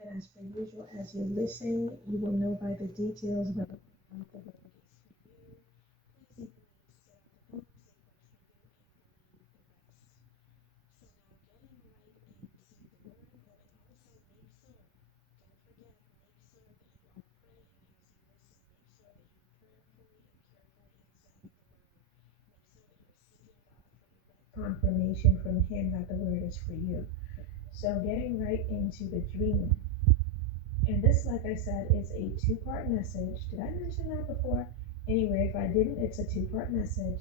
And as per usual, as you listen, you will know by the details whether or not the word is for you. Confirmation from him that the word is for you. So getting right into the dream. And this, like I said, is a two-part message. Did I mention that before? Anyway, if I didn't, it's a two-part message.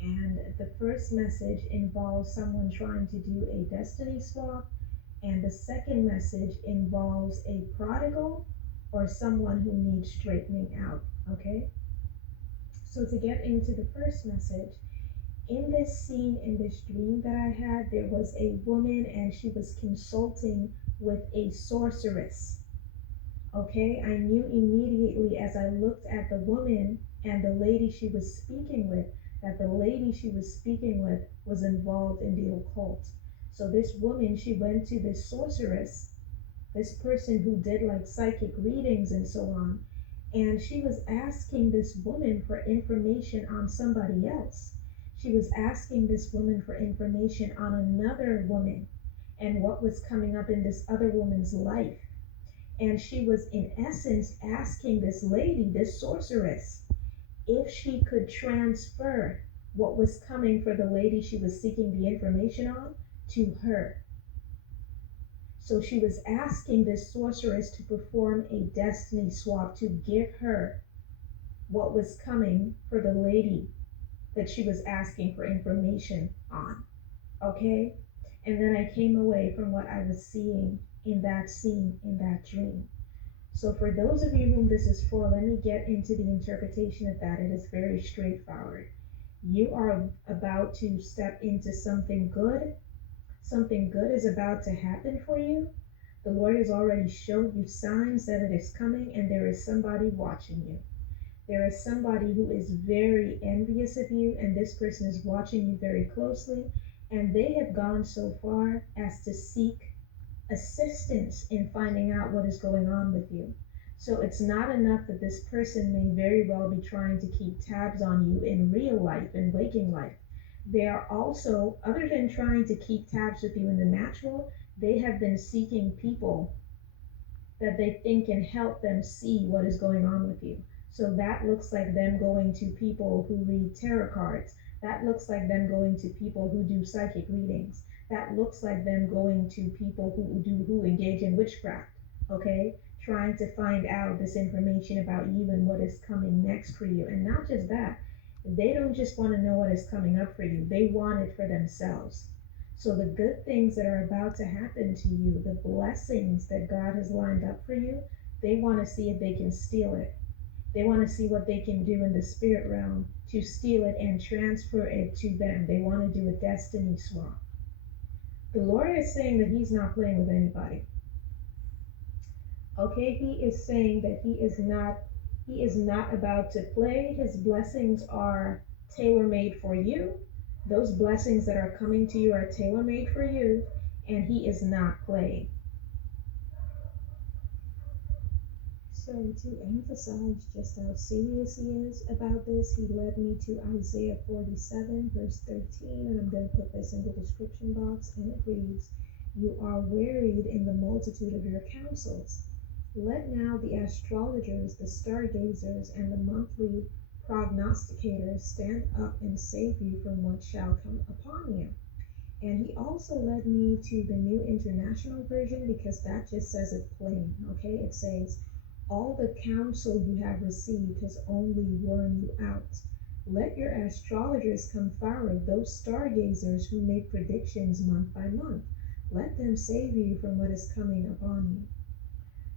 And the first message involves someone trying to do a destiny swap, and the second message involves a prodigal or someone who needs straightening out. Okay? So to get into the first message, in this scene, in this dream that I had, there was a woman and she was consulting with a sorceress. Okay, I knew immediately as I looked at the woman and the lady she was speaking with that the lady she was speaking with was involved in the occult. So this woman, she went to this sorceress, this person who did like psychic readings and so on, and she was asking this woman for information on somebody else. She was asking this woman for information on another woman and what was coming up in this other woman's life. And she was, in essence, asking this lady, this sorceress, if she could transfer what was coming for the lady she was seeking the information on to her. So she was asking this sorceress to perform a destiny swap to give her what was coming for the lady that she was asking for information on. Okay? And then I came away from what I was seeing in that scene, in that dream. So for those of you whom this is for, let me get into the interpretation of that. It is very straightforward. You are about to step into something good. Something good is about to happen for you. The Lord has already showed you signs that it is coming, and there is somebody watching you. There is somebody who is very envious of you, and this person is watching you very closely, and they have gone so far as to seek assistance in finding out what is going on with you. So it's not enough that this person may very well be trying to keep tabs on you in real life and waking life. They are also, other than trying to keep tabs with you in the natural, they have been seeking people that they think can help them see what is going on with you. So that looks like them going to people who read tarot cards. That looks like them going to people who do psychic readings. That looks like them going to people who engage in witchcraft. Okay? Trying to find out this information about you and what is coming next for you. And not just that, they don't just want to know what is coming up for you. They want it for themselves. So the good things that are about to happen to you, the blessings that God has lined up for you, they want to see if they can steal it. They want to see what they can do in the spirit realm to steal it and transfer it to them. They want to do a destiny swap. The Lord is saying that he's not playing with anybody. Okay, he is saying that he is not about to play. His blessings are tailor-made for you. Those blessings that are coming to you are tailor-made for you, and he is not playing. So to emphasize just how serious he is about this, he led me to Isaiah 47, verse 13, and I'm going to put this in the description box, and it reads, "You are wearied in the multitude of your counsels. Let now the astrologers, the stargazers, and the monthly prognosticators stand up and save you from what shall come upon you." And he also led me to the New International Version because that just says it plain, okay? It says, "All the counsel you have received has only worn you out. Let your astrologers come forward, those stargazers who make predictions month by month. Let them save you from what is coming upon you."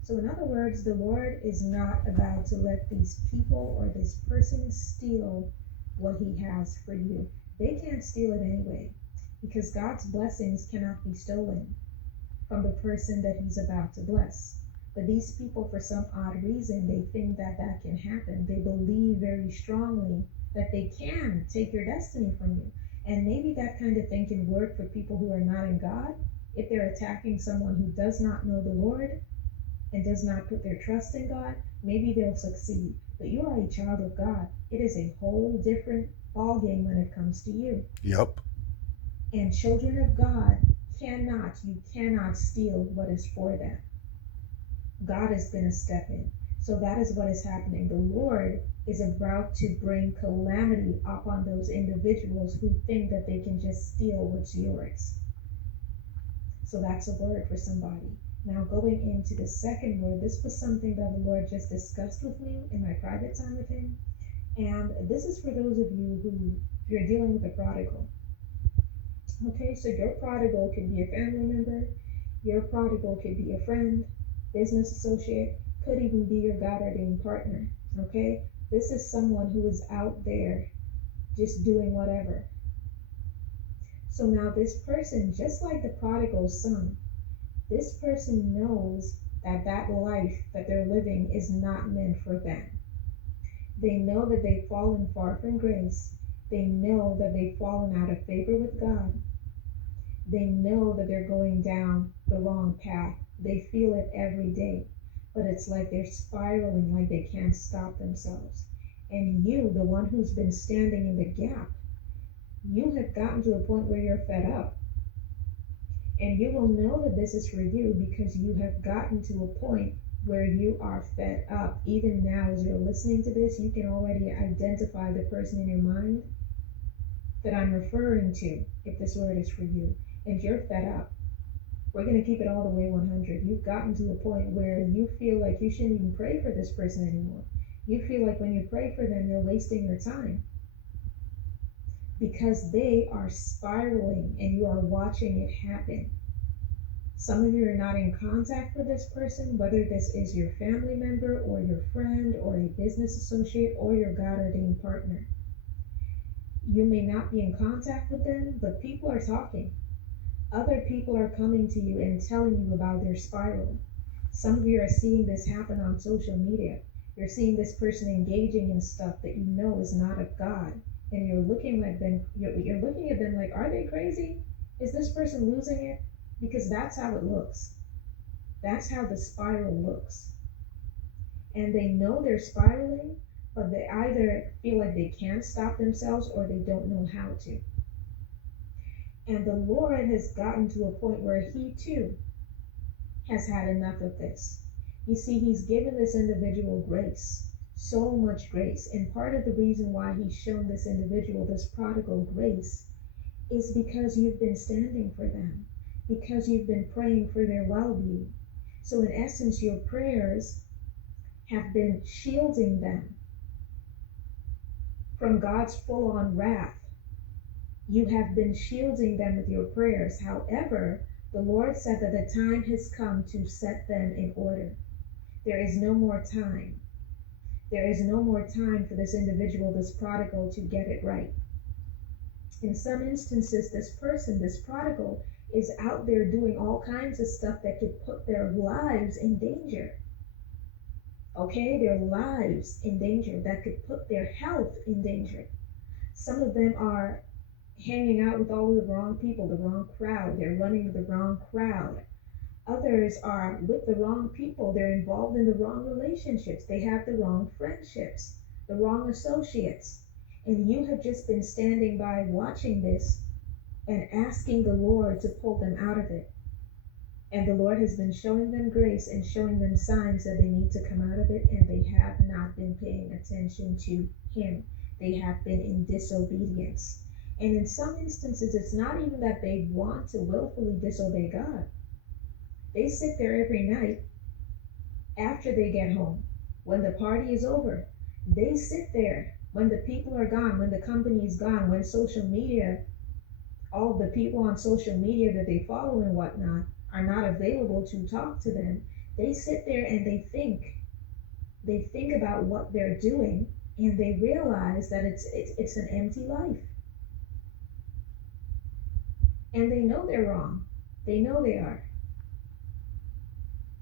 So, in other words, the Lord is not about to let these people or this person steal what he has for you. They can't steal it anyway, because God's blessings cannot be stolen from the person that he's about to bless. But these people, for some odd reason, they think that that can happen. They believe very strongly that they can take your destiny from you. And maybe that kind of thing can work for people who are not in God. If they're attacking someone who does not know the Lord and does not put their trust in God, maybe they'll succeed. But you are a child of God. It is a whole different ballgame when it comes to you. Yep. And children of God you cannot steal what is for them. God is going to step in. So that is what is happening. The Lord is about to bring calamity upon those individuals who think that they can just steal what's yours. So that's a word for somebody. Now, going into the second word, this was something that the Lord just discussed with me in my private time with Him. And this is for those of you who you're dealing with a prodigal. Okay, so your prodigal could be a family member, your prodigal could be a friend, business associate, could even be your God ordained partner. Okay, this is someone who is out there just doing whatever. So now, this person, just like the prodigal son, this person knows that that life that they're living is not meant for them. They know that they've fallen far from grace. They know that they've fallen out of favor with God. They know that they're going down the wrong path. They feel it every day, but it's like they're spiraling, like they can't stop themselves. And you, the one who's been standing in the gap, you have gotten to a point where you're fed up. And you will know that this is for you because you have gotten to a point where you are fed up. Even now, as you're listening to this, you can already identify the person in your mind that I'm referring to, if this word is for you, and you're fed up. We're going to keep it all the way 100. You've gotten to a point where you feel like you shouldn't even pray for this person anymore. You feel like when you pray for them, you're wasting your time because they are spiraling and you are watching it happen. Some of you are not in contact with this person, whether this is your family member or your friend or a business associate or your God ordained partner. You may not be in contact with them, but people are talking. Other people are coming to you and telling you about their spiral. Some of you are seeing this happen on social media. You're seeing this person engaging in stuff that you know is not of God. And you're looking at them, you're looking at them like, are they crazy? Is this person losing it? Because that's how it looks. That's how the spiral looks. And they know they're spiraling, but they either feel like they can't stop themselves or they don't know how to. And the Lord has gotten to a point where He too has had enough of this. You see, He's given this individual grace, so much grace. And part of the reason why He's shown this individual this prodigal grace is because you've been standing for them, because you've been praying for their well-being. So in essence, your prayers have been shielding them from God's full-on wrath. You have been shielding them with your prayers. However, the Lord said that the time has come to set them in order. There is no more time. There is no more time for this individual, this prodigal, to get it right. In some instances, this person, this prodigal, is out there doing all kinds of stuff that could put their lives in danger. Okay, their lives in danger, that could put their health in danger. Some of them are hanging out with all of the wrong people, the wrong crowd. They're running the wrong crowd. Others are with the wrong people. They're involved in the wrong relationships. They have the wrong friendships, the wrong associates. And you have just been standing by watching this and asking the Lord to pull them out of it. And the Lord has been showing them grace and showing them signs that they need to come out of it, and they have not been paying attention to Him. They have been in disobedience. And in some instances, it's not even that they want to willfully disobey God. They sit there every night after they get home, when the party is over. They sit there when the people are gone, when the company is gone, when social media, all of the people on social media that they follow and whatnot are not available to talk to them. They sit there and they think about what they're doing, and they realize that it's an empty life. And they know they're wrong. They know they are.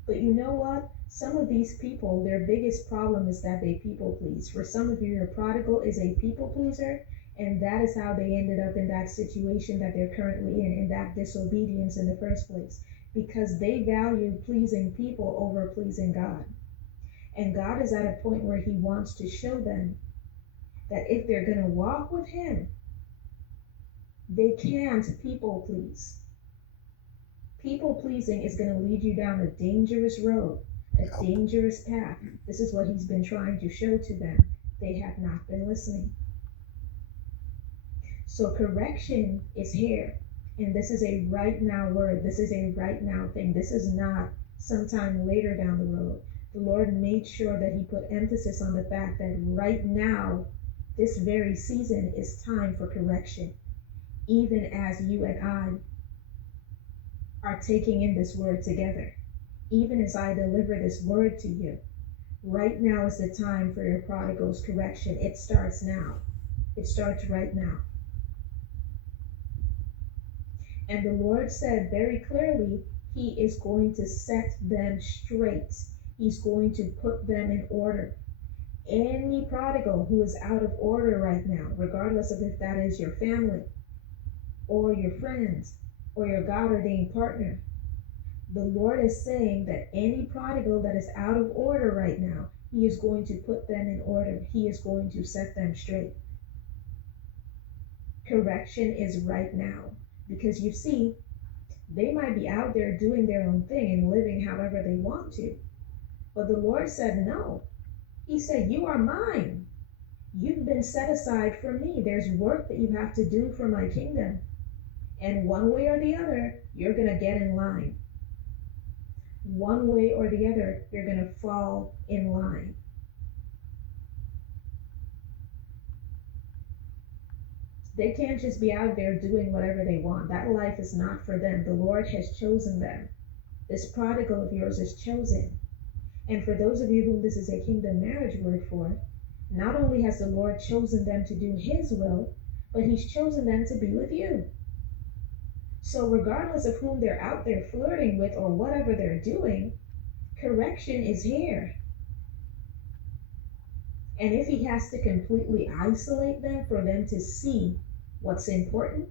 But you know what? Some of these people, their biggest problem is that they people please. For some of you, your prodigal is a people pleaser, And that is how they ended up in that situation that they're currently in that disobedience in the first place, because they value pleasing people over pleasing God. And God is at a point where He wants to show them that if they're going to walk with Him, they can't people please. People pleasing is going to lead you down a dangerous road, a Yep. dangerous path. This is what He's been trying to show to them. They have not been listening. So correction is here. And this is a right now word. This is a right now thing. This is not sometime later down the road. The Lord made sure that He put emphasis on the fact that right now, this very season, is time for correction. Even as you and I are taking in this word together, even as I deliver this word to you, right now is the time for your prodigal's correction. It starts now. It starts right now. And the Lord said very clearly, He is going to set them straight. He's going to put them in order. Any prodigal who is out of order right now, regardless of if that is your family or your friends or your God ordained partner, the Lord is saying that any prodigal that is out of order right now, He is going to put them in order. He is going to set them straight. Correction is right now. Because you see, they might be out there doing their own thing and living however they want to. But the Lord said, no. He said, you are mine. You've been set aside for me. There's work that you have to do for my kingdom. And one way or the other, you're going to get in line. One way or the other, you're going to fall in line. They can't just be out there doing whatever they want. That life is not for them. The Lord has chosen them. This prodigal of yours is chosen. And for those of you whom this is a kingdom marriage word for, not only has the Lord chosen them to do His will, but He's chosen them to be with you. So regardless of whom they're out there flirting with or whatever they're doing, correction is here. And if He has to completely isolate them for them to see what's important,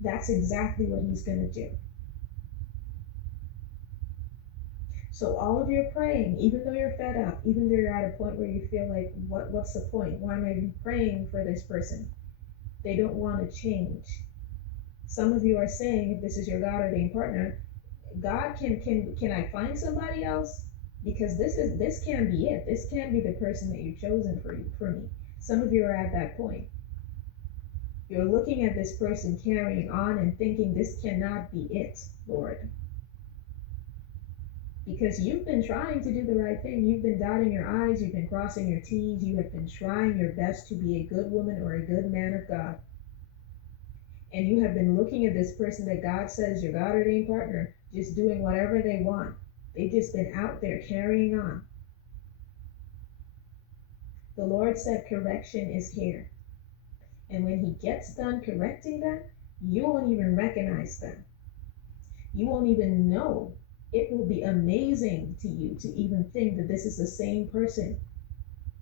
that's exactly what He's going to do. So all of your praying, even though you're fed up, even though you're at a point where you feel like, what's the point? Why am I praying for this person? They don't want to change. Some of you are saying, if this is your God ordained partner, God, can I find somebody else? Because this can't be it. This can't be the person that you've chosen for me. Some of you are at that point. You're looking at this person carrying on and thinking, this cannot be it, Lord. Because you've been trying to do the right thing. You've been dotting your I's, you've been crossing your T's, you have been trying your best to be a good woman or a good man of God. And you have been looking at this person that God says your God ordained partner, just doing whatever they want. They've just been out there carrying on. The Lord said correction is here. And when He gets done correcting them, you won't even recognize them. You won't even know. It will be amazing to you to even think that this is the same person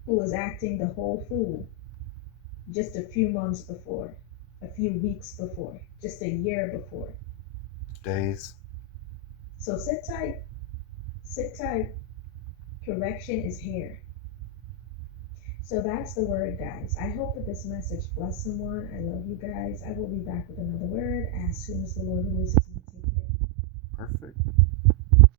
who was acting the whole fool just a few months before, a few weeks before, just a year before. Days. So sit tight, sit tight. Correction is here. So that's the word, guys. I hope that this message blessed someone. I love you guys. I will be back with another word as soon as the Lord releases me. Take care. Perfect.